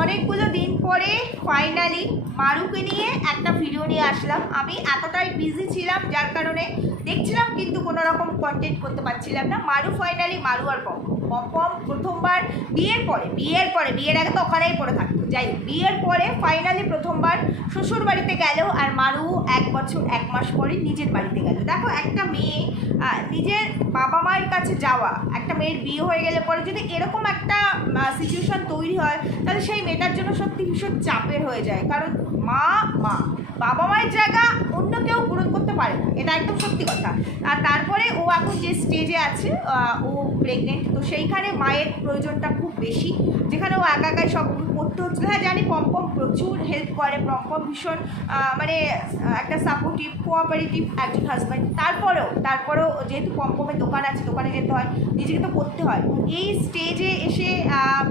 অনেকগুলো দিন পরে ফাইনালি মারুকে নিয়ে একটা ভিডিও নিয়ে আসলাম। আমি এতটাই বিজি ছিলাম যার কারণে দেখছিলাম কিন্তু কোনো রকম কন্টেন্ট করতে পারছিলাম না। মারু ফাইনালি, মারু আর পম প্রথমবার বিয়ের আগে তো ওখানেই পড়ে থাকতো, যাই হোক বিয়ের পরে ফাইনালি প্রথমবার শ্বশুর বাড়িতে গেল। আর মারু 1 বছর 1 মাস পরে নিজের বাড়িতে গেল। দেখো, একটা মেয়ে নিজের বাবা মায়ের কাছে যাওয়া, একটা মেয়ের বিয়ে হয়ে গেলে পরে যদি এরকম একটা সিচুয়েশন তৈরি হয় তাহলে সেই মেয়েটার জন্য সত্যি ভীষণ চাপের হয়ে যায়। কারণ বাবা মায়ের জায়গা অন্য কেউ পূরণ করতে পারে না, এটা একদম সত্যি কথা। আর তারপরে ও এখন যে স্টেজে আছে, ও প্রেগনেন্ট, তো সেইখানে মায়ের প্রয়োজনটা খুব বেশি, যেখানে ও একা একাই সব করতে হচ্ছে। হ্যাঁ জানি পম্পম প্রচুর হেল্প করে, পম্পম ভীষণ মানে একটা সাপোর্টিভ কোঅপারেটিভ একজন হাজব্যান্ড। তারপরেও যেহেতু পম্পমের দোকান আছে, দোকানে যেতে হয়, নিজেকে তো করতে হয়। এই স্টেজে এসে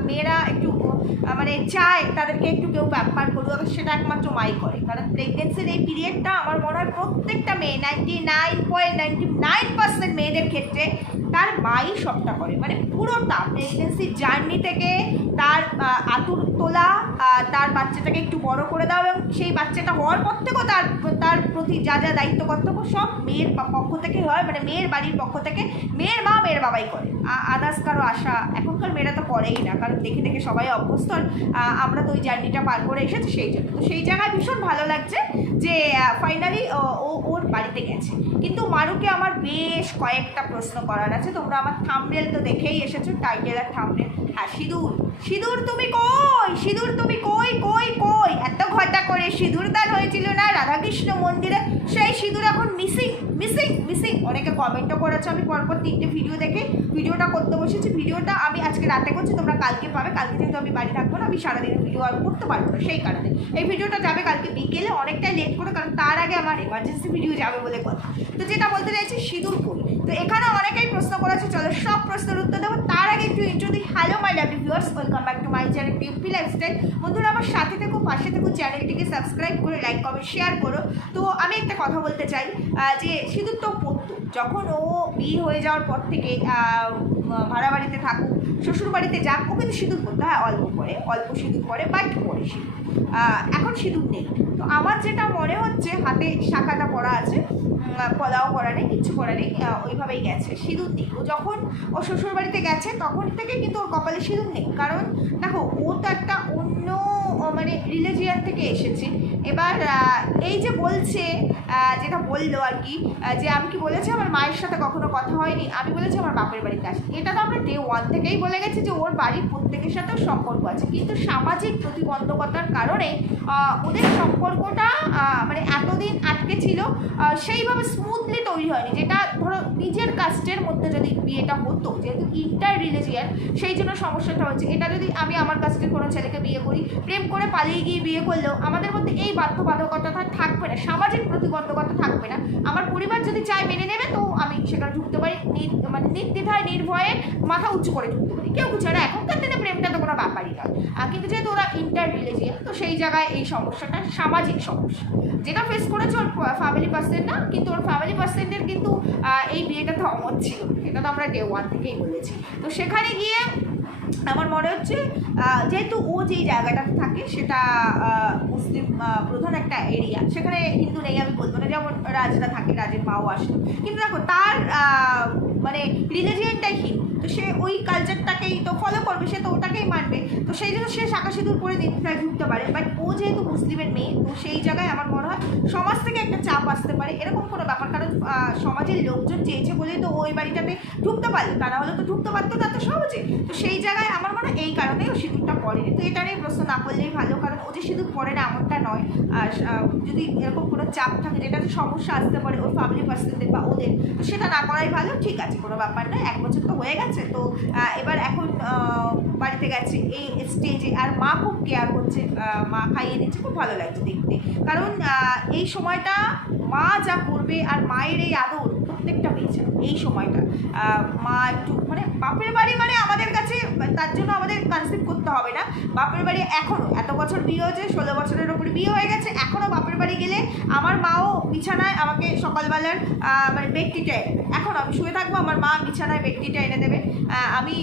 মেয়েরা একটু মানে চায় তাদেরকে একটু কেউ ব্যাপার করুক, সেটা একমাত্র মাই করে। কারণ প্রেগনেন্সির এই পিরিয়ডটা আমার মনে হয় প্রত্যেকটা মেয়ে 99.99% মেয়েদের ক্ষেত্রে তার মাই সবটা করে। মানে পুরোটা প্রেগনেন্সির জার্নি থেকে তার আতুর তোলা, তার বাচ্চাটাকে একটু বড় করে দাও, এবং সেই বাচ্চাটা হওয়ার পর থেকেও তার প্রতি যা যা দায়িত্ব কর্তব্য সব মেয়ের পক্ষ থেকে হয়। মানে মেয়ের বাড়ির পক্ষ থেকে মেয়ের মা মেয়ের বাবাই করে, আদার্স কারো আশা এখনকার মেয়েরা তো করেই না, কারণ দেখে দেখে সবাই অভ্যস্ত। আমরা তো ওই জার্নিটা পার করে এসেছি, সেই জন্য তো সেই জায়গায় ভীষণ ভালো লাগছে যে ফাইনালি ওর বাড়িতে গেছে। কিন্তু মারুকে আমার বেশ কয়েকটা প্রশ্ন করার আছে। তোমরা আমার থাম্বনেল তো দেখেই এসেছো, টাইটেল আর থাম্বনেল। হ্যাঁ, সিঁদুর তুমি কই? সিঁদুর তুমি কই কই কই? এত ঘটা করে সিঁদুর দান হয়েছিল না রাধাকৃষ্ণ মন্দিরে, সেই সিঁদুর এখন মিসিং মিসিং মিসিং। অনেকে কমেন্টও করেছো। আমি পরপর 3টে ভিডিও দেখে ভিডিওটা করতে বসেছি। ভিডিওটা আমি আজকে রাতে করছি, তোমরা কালকে পাবে। কালকে যেহেতু আমি বাড়ি থাকবো না, আমি সারাদিনের ভিডিও আর করতে পারবো না, সেই কারণে এই ভিডিওটা যাবে কালকে বিকেলে, অনেকটাই লেট করে, কারণ তার আগে আমার এমার্জেন্সি ভিডিও যাবে বলে কথা। তো যেটা বলতে চাইছি, সিঁদুর কই। তো এখানে অনেকেই প্রশ্ন করেছে, চলো সব প্রশ্নের উত্তর দেবো। তার আগে একটু ইন্ট্রো দিই। Hello my lovely viewers, welcome back to my channel টিউপি লাইফস্টাইল। বন্ধুরা আমার সাথে থেকো, পাশে থেকো, চ্যানেলটিকে সাবস্ক্রাইব করে লাইক কমেন্ট শেয়ার করো। তো আমি একটা কথা বলতে চাই যে সিঁদুর তো পড়তো যখন ও বিয়ে হয়ে যাওয়ার পর থেকে, ভাড়া বাড়িতে থাকুক শ্বশুর বাড়িতে যাক, ও কিন্তু সিঁদুর পড়তো। হ্যাঁ, অল্প সিঁদুর পরে, বাট পরে সিঁদুর। এখন সিঁদুর নেই। তো আমার যেটা মনে হচ্ছে, হাতে শাখাটা পরা আছে, পলাও করা নেই, কিচ্ছু করা নেই, ওইভাবেই গেছে, সিঁদুর নেই। ও যখন ও শ্বশুর বাড়িতে গেছে তখন থেকে কিন্তু ওর কপালে সিঁদুর নেই। কারণ দেখো, ও তো একটা অন্য মানে রিলিজিয়ান থেকে এসেছে। এবার এই যে বলছে, যেটা বললো আর কি, যে আমি কি বলেছি আমার মায়ের সাথে কখনো কথা হয়নি, আমি বলেছি আমার বাপের বাড়িতে আসি। এটা তো আমরা ডে 1 থেকেই বলে গেছি যে ওর বাড়ির প্রত্যেকের সাথেও সম্পর্ক আছে। কিন্তু সামাজিক প্রতিবন্ধকতার কারণে ওদের সম্পর্কটা মানে এতদিন আটকে ছিল, সেইভাবে স্মুথলি তৈরি হয়নি। যেটা ধরো নিজের কাস্টের মধ্যে যদি বিয়েটা হতো, যেহেতু ইন্টার রিলিজিয়ান, সেই জন্য সমস্যাটা হচ্ছে। এটা যদি আমি আমার কাস্টের কোনো ছেলেকে বিয়ে করি, প্রেম করে পালিয়ে গিয়ে বিয়ে করলেও আমাদের মধ্যে এই বাধ্যবাধকতা থাকবে না, সামাজিক প্রতিবন্ধকতা থাকবে না। আমার পরিবার যদি চায় মেনে নেবে, তো আমি সেখানে ঢুকতে পারি, মানে নির্দ্বিধায় নির্ভয়ে মাথা উঁচু করে ঢুকতে পারি, কেউ কিছু না। এখনকার দিনে প্রেমটা তো কোনো ব্যাপারই নয়। কিন্তু যেহেতু ওরা ইন্টার রিলিজিয়ান, তো সেই জায়গায় এই সমস্যাটা সামাজিক সমস্যা, যেটা ফেস করেছে ওর ফ্যামিলি পার্সেন্ট না, কিন্তু ওর ফ্যামিলি পার্সেন্টের কিন্তু এই বিয়েটা তো অমত ছিল, এটা তো আমরা ডে 1 থেকেই বলেছি। তো সেখানে গিয়ে আমার মনে হচ্ছে, যেহেতু ও যেই জায়গাটাতে থাকে সেটা মুসলিম প্রধান একটা এরিয়া, সেখানে হিন্দু নেই আমি বলবো না। যেমন রাজরা থাকে, রাজের মাও আসতো, কিন্তু দেখো তার মানে রিলিজিয়ানটাই হিন্দু, তো সে ওই কালচারটাকেই তো ফলো করবে, সে তো ওটাকেই মানবে। তো সেই জন্য সে শাঁখা সিঁদুর পরে নির্দ্বিধায় ঢুকতে পারে। বাট ও যেহেতু মুসলিমের মেয়ে, তো সেই জায়গায় আমার মনে হয় সমাজ থেকে একটা চাপ আসতে পারে, এরকম কোনো ব্যাপার। কারণ সমাজের লোকজন চেয়েছে বলেই তো ওই বাড়িটাতে ঢুকতে পারলো, তা না হলে তো ঢুকতে পারতো না তো সহজে। তো সেই জায়গায় আমার মনে হয় এই কারণেই ও সিঁদুরটা পরেনি। তো এটা নিয়ে প্রশ্ন না করলেই ভালো, কারণ ও যে সিঁদুর পরে না এমনটা নয়। আর যদি এরকম কোনো চাপ থাকে, যেটাতে সমস্যা আসতে পারে ওর ফ্যামিলি পার্সনদের বা ওদের, তো সেটা না করাই ভালো। ঠিক আছে, কোনো ব্যাপার নয়, 1 বছর তো হয়ে গেছে। তো এবার এখন বাড়িতে গেছে এই স্টেজে, আর মা খুব কেয়ার করছে, মা খাইয়ে দিচ্ছে, খুব ভালো লাগছে দেখতে। কারণ এই সময়টা মা যা করবে, আর মায়ের এই আদর প্রত্যেকটা পেয়েছে এই সময়টা। মা একটু মানে বাপের বাড়ি, মানে আমাদের কাছে তার জন্য আমাদের কনসেপ্ট করতে হবে না। বাপের বাড়ি এখনও, এত বছর বিয়ে হয়েছে, 16 বছরের ওপরে বিয়ে হয়ে গেছে, এখনও বাপের বাড়ি গেলে আমার মাও বিছানায় আমাকে সকালবেলার মানে বেডটিটা এনে দেবে। এখন আমি শুয়ে থাকবো, আমার মা বিছানায় বেডটিটা এনে দেবে। আমি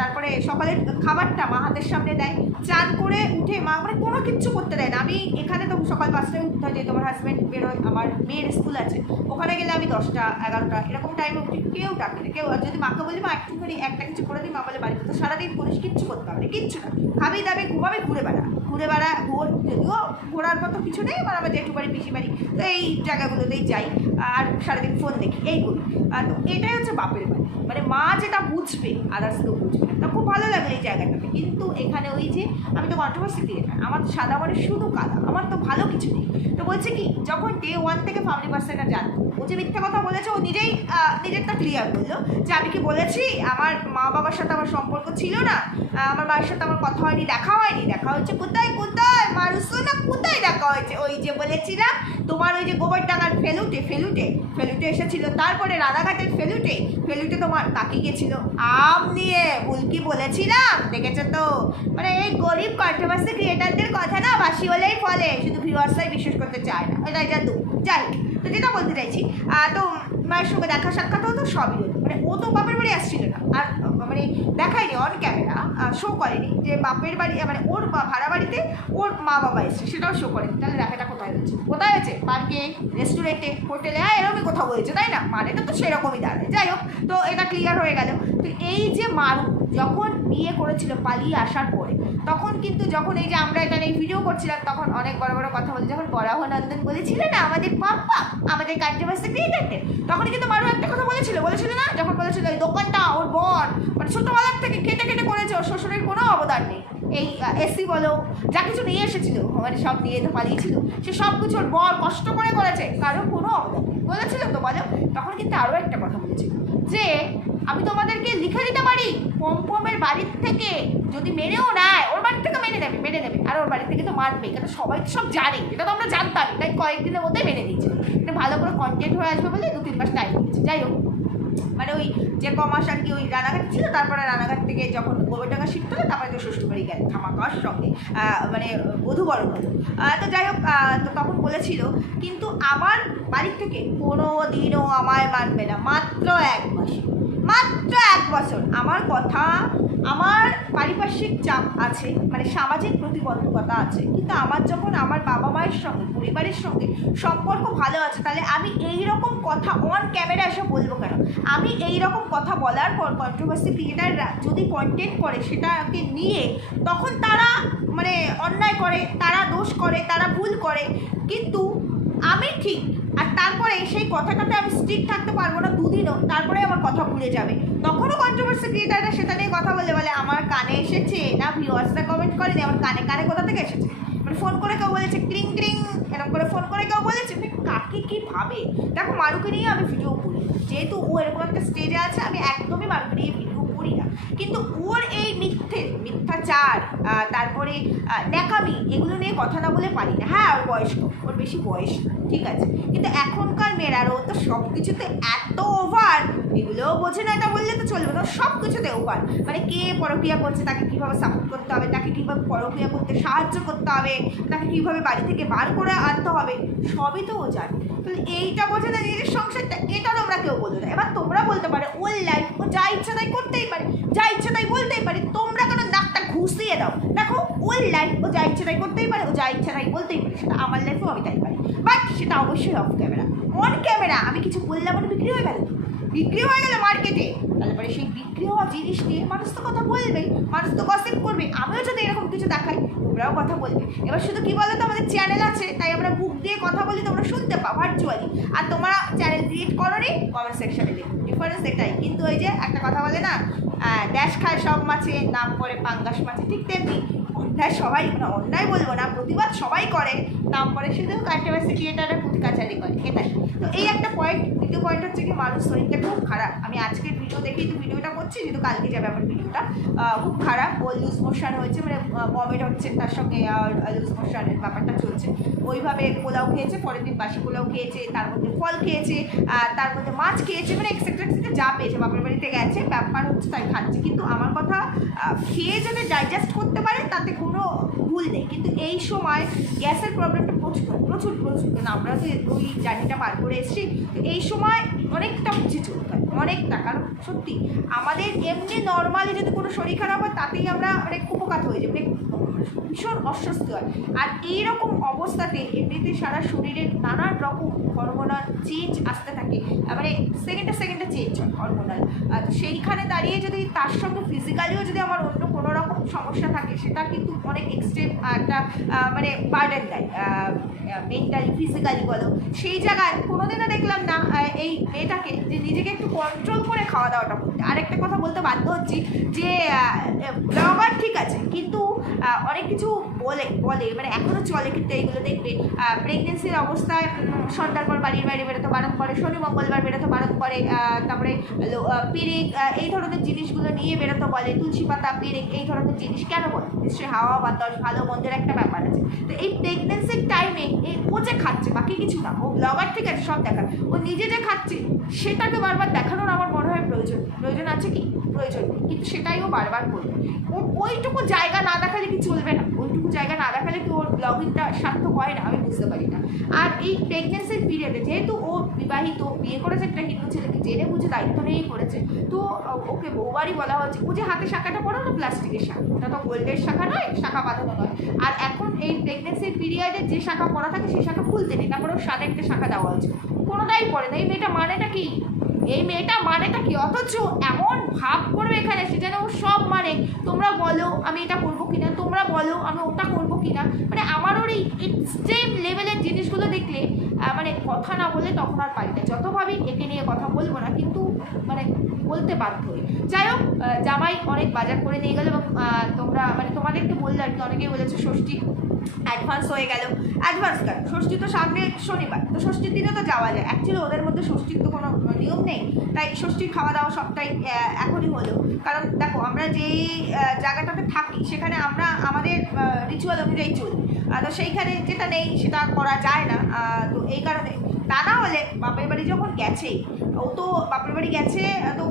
তারপরে সকালের খাবারটা মা হাতের সামনে দেয়। চান করে উঠে মা মানে কোনো কিচ্ছু করতে দেয় না। আমি এখানে তো সকাল 5টায় উঠতে হয়, যেহেতু আমার হাজব্যান্ড বেরোয়, আমার মেয়ের স্কুল আছে, ওখানে গেলে আমি 10টা 11টা এরকম টাইমে উঠি। কেউ ডাকে না, কেউ যদি মাকে বলি মা একটুখানি একটা কিছু করে দিই, মা বলে বাড়িতে তো সারাদিন করিস, কিচ্ছু করতে হবে না, কিচ্ছু না, খাবি দাবি ঘুমাবি, ঘুরে বেড়া যদিও ঘোরার মতো কিছু নেই, আমার আবার জেঠু বাড়ি পিসি বাড়ি, তো এই জায়গাগুলোতেই যাই আর সারাদিন ফোন দেখি, এই করি। তো এটাই হচ্ছে বাপের বাড়ি, মানে মা যেটা বুঝবে আদার্স কেউ বুঝবে না। খুব ভালো লাগে এই জায়গাটাতে। কিন্তু এখানে ওই যে আমি তো কন্ট্রোভার্সি দিয়ে না, আমার সাদা মানে শুধু কাদা, আমার তো ভালো কিছু নেই। তো বলছে কি, যখন ডে 1 থেকে ফ্যামিলি পার্সনটা জানতো ও যে মিথ্যা কথা বলেছে, ও নিজেই নিজেরটা ক্লিয়ার করলো যে আমি কি বলেছি আমার মা বাবার সাথে আমার সম্পর্ক ছিল না, আমার মায়ের সাথে আমার কথা হয়নি, দেখা হয়নি। দেখা হচ্ছে কোথায় কোথায় মারুসো না, কোথায় দেখা হয়েছে? ওই যে বলেছিলাম তোমার ওই যে গোবরডাঙ্গার ফেলুটে এসেছিল, তারপরে রানাঘাটের ফেলুটে তোমার কাকি গেছিল আম নিয়ে, বুলকি বলেছিলাম, দেখেছো তো? মানে এই গরিব কন্ট্রোভার্সি ক্রিয়েটারদের কথা না বাসি হলেই ফলে, শুধু ভিউয়ার্সরাই বিশ্বাস করতে চায় না, এটা দুঃখ। যাই তো যেটা বলতে চাইছি, তো মায়ের সঙ্গে দেখা সাক্ষাৎ হতো, সবই হতো। মানে ও তো বাপের বাড়ি আসছিল না, আর মানে দেখায়নি অন ক্যামেরা, শো করেনি যে বাপের বাড়ি মানে ওর ভাড়া বাড়িতে ওর মা বাবা এসছে, সেটাও শো করেনি। তাহলে দেখাটা কোথায় হচ্ছে? পার্কে, রেস্টুরেন্টে, হোটেলে, হ্যাঁ এরকমই কোথাও হয়েছে, তাই না? মানেটা তো সেরকমই দাঁড়ায়। যাই হোক, তো এটা ক্লিয়ার হয়ে গেল। তো এই যে মারু যখন বিয়ে করেছিল পালিয়ে আসার পরে, তখন কিন্তু যখন এই যে আমরা এখানে ভিডিও করছিলাম, তখন অনেক বড় বড় কথা বলে, যখন বরাহনন্দন বলেছিল না আমাদের পাপ্পা আমাদের কন্ট্রোভার্সি ক্রিয়েটারদের, তখন কিন্তু মারু একটা কথা বলেছিল না, যখন বলেছিল এই দোকানটা ওর বোন মানে ছোটবেলার থেকে কেটে কেটে করেছে, ওর শ্বশুরের কোনো অবদান নেই, এই এসি বলো যা কিছু নিয়ে এসেছিল মানে সব নিয়ে তো পালিয়েছিল, সে সব কিছু ওর বর কষ্ট করে করেছে, কারো কোনো অবদান নেই বলেছিল তো বলো। তখন কিন্তু আরও একটা কথা বলেছিল যে আমি তোমাদেরকে লিখে দিতে পারি, পমের বাড়ির থেকে যদি মেনেও নেয়, ওর বাড়ির থেকে মেনে নেবে, আর ওর বাড়ির থেকে তো মারবে, কারণ সবাই তো সব জানে, এটা তো আমরা জানতাম, তাই কয়েকদিনের মধ্যেই মেনে দিয়েছিল। এটা ভালো করে কন্টেন্ট হয়ে আসবে বলে 2-3 মাস টাইম দিয়েছে। যাই হোক, মানে ওই যে কমাস আর কি ওই রানাঘাট ছিল, তারপরে রানাঘাট থেকে যখন গোবরডাঙ্গা শিফট হলো, তারপরে তো শ্বশুরবাড়ি গেল ধামাকার সঙ্গে, মানে বধূবরণ হলো। তো যাই হোক, তো তখন বলেছিল কিন্তু আমার বাড়ির থেকে কোনো দিনও আমায় মানবে না, মাত্র 1 বছর। আমার কথা, আমার পারিপার্শ্বিক চাপ আছে, মানে সামাজিক প্রতিবন্ধকতা আছে, কিন্তু আমার যখন আমার বাবা মায়ের সঙ্গে পরিবারের সঙ্গে সম্পর্ক ভালো আছে, তাহলে আমি এই রকম কথা অন ক্যামেরা এসে বলবো কেন? আমি এই রকম কথা বলার পর কন্ট্রোভার্সি ক্রিয়েটাররা যদি কন্টেন্ট করে সেটাকে নিয়ে, তখন তারা মানে অন্যায় করে, তারা দোষ করে, তারা ভুল করে, কিন্তু আমি ঠিক। আর তারপরে সেই কথাটাতে আমি স্ট্রিক্ট থাকতে পারবো না 2 দিনও, তারপরে আমার কথা ভুলে যাবে। তখনও কন্ট্রোভার্সি ক্রিয়েটাররা সেটা নিয়ে কথা বলে আমার কানে এসেছে না, ভিউয়ার্সরা কমেন্ট করেনি, আমার কানে কোথা থেকে এসেছে, মানে ফোন করে কেউ বলেছে ক্রিং ক্রিং, এরকম করে ফোন করে কেউ বলেছে, কাকে কী ভাবে। দেখো, মারুকে নিয়ে আমি ভিডিও করি, যেহেতু ও এরকম একটা স্টেজে আছে, আমি একদমই মারুকে নিয়ে ভিডিও করি না, কিন্তু ওর এই মিথ্যাচার, তারপরে ন্যাকামি, এগুলো নিয়ে কথা না বলে পারি না। হ্যাঁ, ওর বয়স কম, ওর বেশি বয়স না, ঠিক আছে, কিন্তু এখনকার মেয়েরাও তো সব কিছুতে এত ওভার, এগুলোও বোঝে না, এটা বললে তো চলবে না, সব কিছুতে ওভার। মানে কে পরক্রিয়া করছে, তাকে কীভাবে সাপোর্ট করতে হবে, তাকে কীভাবে পরক্রিয়া করতে সাহায্য করতে হবে, তাকে কীভাবে বাড়ি থেকে বার করে আনতে হবে, সবই তো ও জানে। তো এইটা বোঝে না নিজের সংসারটা, এটা তোমরা কেউ বলো না। এবার তোমরা বলতে পারো ওর লাইফ, ও যা ইচ্ছা তাই করতেই পারে, যা ইচ্ছা তাই বলতেই পারে, তোমরা কেন নাকটা ঘুষিয়ে দাও? দেখো, ওর লাইফ, ও যা ইচ্ছা তাই করতেই পারে, ও যা ইচ্ছা তাই বলতেই পারে, সেটা আমার লাইফেও আমি তাই পারি, বাট সেটা অবশ্যই অফ ক্যামেরা। অন ক্যামেরা আমি কিছু বললাম মানে বিক্রি হয়ে গেল মার্কেটে, তারপরে সেই বিক্রি হওয়া জিনিস নিয়ে মানুষ তো কথা বলবে, মানুষ তো গসিপ করবে। আমিও যদি এরকম কিছু দেখাই, তোমরাও কথা বলবে। এবার শুধু কি বলো তো, আমাদের চ্যানেল আছে, তাই আমরা বুক দিয়ে কথা বলি, তোমরা শুনতে পাও ভার্চুয়ালি, আর তোমরা চ্যানেল ক্রিয়েট করোনি, কমেন্ট সেকশনে দেখো, ডিফারেন্স এটাই। কিন্তু ওই যে একটা কথা বলে না, ড্যাশ খায় সব মাছে, নাম করে পাঙ্গাস মাছে, ঠিক তেমনি অন্যায় সবাই, মানে অন্যায় বলবো না, প্রতিবাদ সবাই করে, তারপরে শুধু কন্ট্রোভার্সি ক্রিয়েটাররা প্রতিকাচারি করে, এটাই। তো এই একটা পয়েন্ট। দ্বিতীয় পয়েন্ট হচ্ছে কি, মানুষ শরীরটা খুব খারাপ। আমি আজকের ভিডিও দেখেই তো ভিডিওটা করছি, যেহেতু কালকে যাবে আমার ভিডিওটা। খুব খারাপ, ও লুজ মোশন হয়েছে, মানে বমিট হচ্ছে, তার সঙ্গে লুজ মোশনের ব্যাপারটা চলছে। ওইভাবে পোলাও খেয়েছে, পরের দিন বাসি পোলাও খেয়েছে, তার মধ্যে ফল খেয়েছে, তার মধ্যে মাছ খেয়েছে, মানে এক্সেট্রা এক্সেট্রা যা পেয়েছে, বাপের বাড়িতে গেছে, ব্যাপার হচ্ছে তাই খাচ্ছে। কিন্তু আমার কথা, খেয়ে যদি ডাইজেস্ট করতে পারে তাতে কোনো ভুল নেই, কিন্তু এই সময় গ্যাসের প্রবলেমটা প্রচুর প্রচুর প্রচুর, কারণ আমরা তো ওই জার্নিটা পার করে এসেছি। তো এই সময় অনেকটা বুঝে চলতে হয়, অনেকটা। কারণ সত্যি আমাদের এমনি নর্মালি যদি কোনো শরীর খারাপ হয় তাতেই আমরা অনেক উপকার হয়ে যাবে, ভীষণ অস্বস্তি হয়। আর এইরকম অবস্থাতে এমনিতে সারা শরীরের নানান রকম হরমোনাল চেঞ্জ আসতে থাকে, মানে সেকেন্ডে সেকেন্ডে চেঞ্জ হয় হরমোনাল। তো সেইখানে দাঁড়িয়ে যদি তার সঙ্গে ফিজিক্যালিও যদি আমার অন্য কোনো রকম সমস্যা থাকে, সেটা কিন্তু অনেক এক্সট্রিম একটা মানে বার্ডেন দেয়, মেন্টালি ফিজিক্যালি বলো। সেই জায়গায় কোনোদিনও দেখলাম না এই মেয়েটাকে যে নিজেকে একটু কন্ট্রোল করে খাওয়া দাওয়াটা করতে। আরেকটা কথা বলতে বাধ্য হচ্ছি যে ব্লগার ঠিক আছে, কিন্তু অনেক কিছু বলে মানে এখনও চলে, কিন্তু এইগুলো দেখবে প্রেগনেন্সির অবস্থায় সন্ধ্যার পর বাড়ির বাইরে বেরোতে বারণ করে, শনি মঙ্গলবার বেরোতে বারণ করে, তারপরে পেরেক এই ধরনের জিনিসগুলো নিয়ে বেরোতে বলে, তুলসী পাতা পেরেক এই ধরনের জিনিস কেন বলে? নিশ্চয়ই হাওয়া বাতাস ভালো মন্দের একটা ব্যাপার আছে। তো এই প্রেগনেন্সির টাইমে ও যে খাচ্ছে, বাকি কিছু না, ও ব্লগার ঠিক আছে সব দেখার, ও নিজে যে খাচ্ছে সেটাকে বারবার দেখানোর আমার মনে হয় প্রয়োজন আছে কি? প্রয়োজন নেই, কিন্তু সেটাই ও বারবার করবে। ওইটুকু জায়গা না দেখালে কি চলবে না? ওইটুকু জায়গা না দেখালে কি ওর ব্লগিংটা সার্থক হয় না? আমি বুঝতে পারি না। আর এই প্রেগনেন্সির পিরিয়ডে যেহেতু ও বিবাহিত, বিয়ে করেছে একটা হিন্দু ছেলেকে, জেনে বুঝে দায়িত্ব নিয়েই করেছে, তো ওকে বহুবারই বলা হচ্ছে ও যে হাতে শাখাটা পড়ে ওটা প্লাস্টিকের শাখা, ওটা তো গোল্ডের শাখা নয়, শাখা বাঁধানো নয়। আর এখন এই প্রেগনেন্সির পিরিয়ডে যে শাখা পড়া থাকে সেই শাখা খুলতে নেই, তারপরে ওর সাথে একটা শাখা দেওয়া হচ্ছে, কোনোটাই পড়ে না। এই মেয়েটা মানেটা কি? অথচ এমন ভাব করবে এখানে সে যেন ও সব মানে। তোমরা বলো আমি এটা করবো কিনা, তোমরা বলো আমি ওটা করবো কিনা, মানে আমার ওর এই এক্সট্রিম লেভেলের জিনিসগুলো দেখলে মানে কথা না বলে তখন আর পারি না। যত ভাবি একে নিয়ে কথা বলবো না, কিন্তু মানে বলতে বাধ্য হই। যাই হোক, জামাই অনেক বাজার করে নিয়ে গেল, এবং তোমরা মানে তোমাদেরকে বললে আর কি, অনেকেই বলেছে ষষ্ঠী অ্যাডভান্স হয়ে গেল। অ্যাডভান্স কার? ষষ্ঠী তো সামনে শনিবার, তো ষষ্ঠীর দিনে তো যাওয়া যায়। অ্যাকচুয়ালি ওদের মধ্যে ষষ্ঠীর তো কোনো নিয়ম নেই, তাই ষষ্ঠীর খাওয়া দাওয়া সবটাই এখনই হলো। কারণ দেখো আমরা যেই জায়গাটাতে থাকি সেখানে আমরা আমাদের রিচুয়াল অনুযায়ী চলি, তো সেইখানে যেটা নেই সেটা করা যায় না। তো এই কারণে তা না হলে বাপের বাড়ি যখন গেছেই, ও তো বাপের বাড়ি গেছে, তো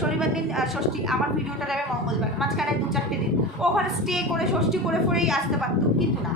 শনিবার দিন ষষ্ঠী, আমার ভিডিওটা যাবে মঙ্গলবার, মাঝখানে 2-4 দিন ওখানে স্টে করে ষষ্ঠী করে ফরেই আসতে পারতো, কিন্তু না,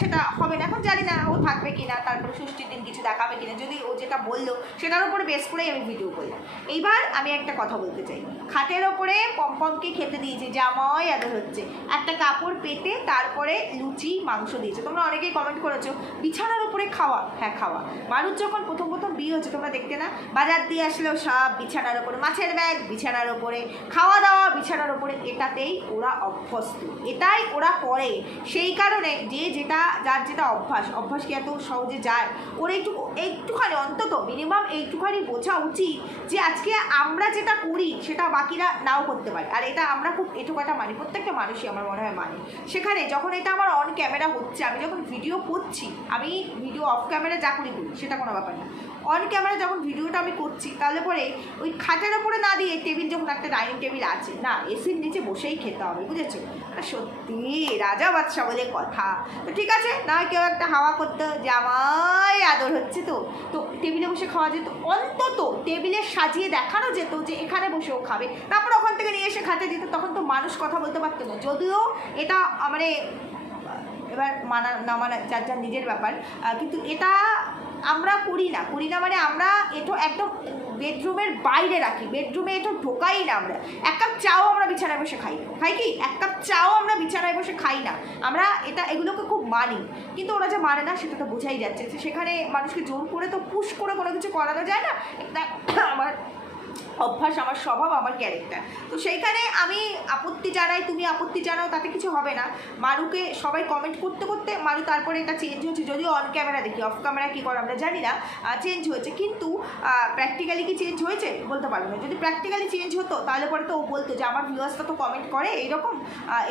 সেটা হবে না। এখন জানি না ও থাকবে কি না, তারপরে ষষ্ঠীর দিন কিছু দেখাবে কিনা। যদি ও যেটা বললো সেটার উপরে বেস করেই আমি ভিডিও করলাম। এইবার আমি একটা কথা বলতে চাই, খাটের ওপরে পমপমকে খেতে দিয়েছে, জামাই আদর হচ্ছে, একটা কাপড় পেতে তারপরে লুচি মাংস দিয়েছে। তোমরা অনেকেই কমেন্ট করেছো বিছানার উপরে খাওয়া। হ্যাঁ খাওয়া, মানুষ যখন প্রথম বিয়ে হচ্ছে তোমরা দেখতে না, বাজার দিয়ে আসলেও সব বিছানার ওপরে, মাছের ব্যাগ বিছানার ওপরে, খাওয়া দাওয়া বিছানার ওপরে, এটাতেই ওরা অভ্যস্ত, এটাই ওরা করে। সেই কারণে যে যেটা যার যেটা অভ্যাস কি এত সহজে যায়? ওর একটুখানি অন্তত মিনিমাম এইটুখানি বোঝা উচিত যে আজকে আমরা যেটা করি সেটা বাকিরা নাও করতে পারে। আর এটা আমরা খুব এটুকাটা মানি, প্রত্যেকটা মানুষই আমার মনে হয় মানে। সেখানে যখন এটা আমার অন ক্যামেরা হচ্ছে, আমি যখন ভিডিও করছি, আমি ভিডিও অফ ক্যামেরা যা করি সেটা কোনো ব্যাপার না, অন ক্যামেরা যখন ভিডিওটা আমি করছি, তাহলে পরে ওই খাটের ওপরে না দিয়ে টেবিল, যখন একটা ডাইনিং টেবিল আছে না, এসির নিচে বসেই খেতে হবে, বুঝেছো? সত্যি রাজা বাদশা বলে কথা। তো ঠিক আছে, না কেউ একটা হাওয়া করতো, জামাই আদর হচ্ছে, তো টেবিলে বসে খাওয়া যেত, অন্তত টেবিলে সাজিয়ে দেখানো যেত যে এখানে বসেও খাবে, তারপর ওখান থেকে নিয়ে এসে খাতে দিত, তখন তো মানুষ কথা বলতে পারতো না। যদিও এটা মানে এবার মানা না মানা যার যার নিজের ব্যাপার, কিন্তু এটা আমরা করি না মানে আমরা এটা একদম বেডরুমের বাইরে রাখি, বেডরুমে এটা ঢোকাই না। আমরা এক কাপ চাও আমরা বিছানায় বসে খাই কি? এক কাপ চাও আমরা বিছানায় বসে খাই না। আমরা এগুলোকে খুব মানি, কিন্তু ওরা যে মানে না সেটা তো বোঝাই যাচ্ছে। সেখানে মানুষকে জোর করে তো পুশ করে কোনো কিছু করানো যায় না। আমার অভ্যাস, আমার স্বভাব, আমার ক্যারেক্টার। তো সেইখানে আমি আপত্তি জানাই, তুমি আপত্তি জানাও, তাতে কিছু হবে না। মারুকে সবাই কমেন্ট করতে করতে মারু তারপরে এটা চেঞ্জ হচ্ছে, যদিও অন ক্যামেরা দেখি, অফ ক্যামেরা কী করে আমরা জানি না, চেঞ্জ হয়েছে। কিন্তু প্র্যাকটিক্যালি কি চেঞ্জ হয়েছে বলতে পারবো না। যদি প্র্যাকটিক্যালি চেঞ্জ হতো তাহলে পরে তো ও বলতো যে আমার ভিউয়ার্সটা তো কমেন্ট করে এইরকম,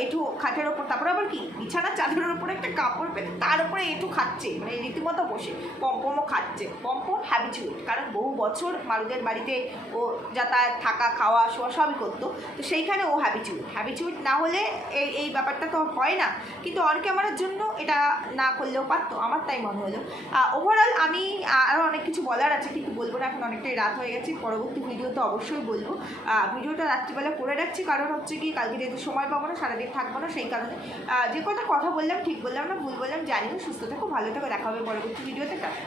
একটু খাটের ওপর, তারপরে আবার কি বিছানার চাদরের ওপরে একটা কাপড় পেতে তার উপরে একটু খাচ্ছে, মানে রীতিমতো বসে পমপমও খাচ্ছে। পমপম হ্যাবিচুয়েট, কারণ বহু বছর মারুদের বাড়িতে ও যাতায়াত, থাকা, খাওয়া, শোয়া সবই করতো। তো সেইখানে ও হ্যাবিচুয়েট না হলে এই ব্যাপারটা তো হয় না। কিন্তু অন ক্যামেরার জন্য এটা না করলেও পারতো, আমার তাই মনে হলো। ওভারঅল আমি আরও অনেক কিছু বলার আছে, কিন্তু বলবো না, এখন অনেকটাই রাত হয়ে গেছে। পরবর্তী ভিডিওতে অবশ্যই বলবো। ভিডিওটা রাত্রিবেলা করে রাখছি, কারণ হচ্ছে কি কালকে যেহেতু সময় পাবো না, সারাদিন থাকবো না, সেই কারণে যে কটা কথা বললাম ঠিক বললাম না ভুল বললাম জানিও। সুস্থ থাকো, ভালো থাকো, দেখা হবে পরবর্তী ভিডিওতে। টাটা।